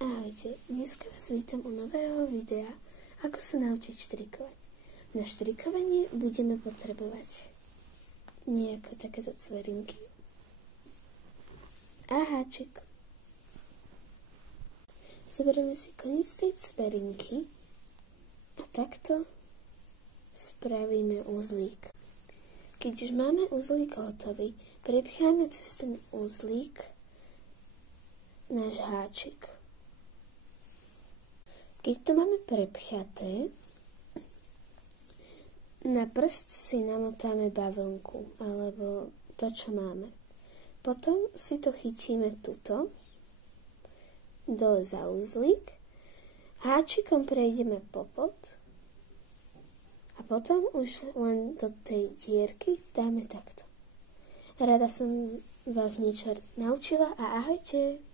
Ahojte, dneska vás vítam u nového videa, ako sa naučiť štrikovať. Na štrikovanie budeme potrebovať nejaké takéto cverinky a háčik. Zoberieme si koniec tej cverinky a takto spravíme uzlík. Keď už máme uzlík hotový, prepcháme cez ten uzlík náš háčik. Keď to máme prepchaté, na prst si namotáme bavlnku, alebo to, čo máme. Potom si to chytíme tuto, dole za uzlík, háčikom prejdeme popod a potom už len do tej dierky dáme takto. Rada som vás niečo naučila a ahojte!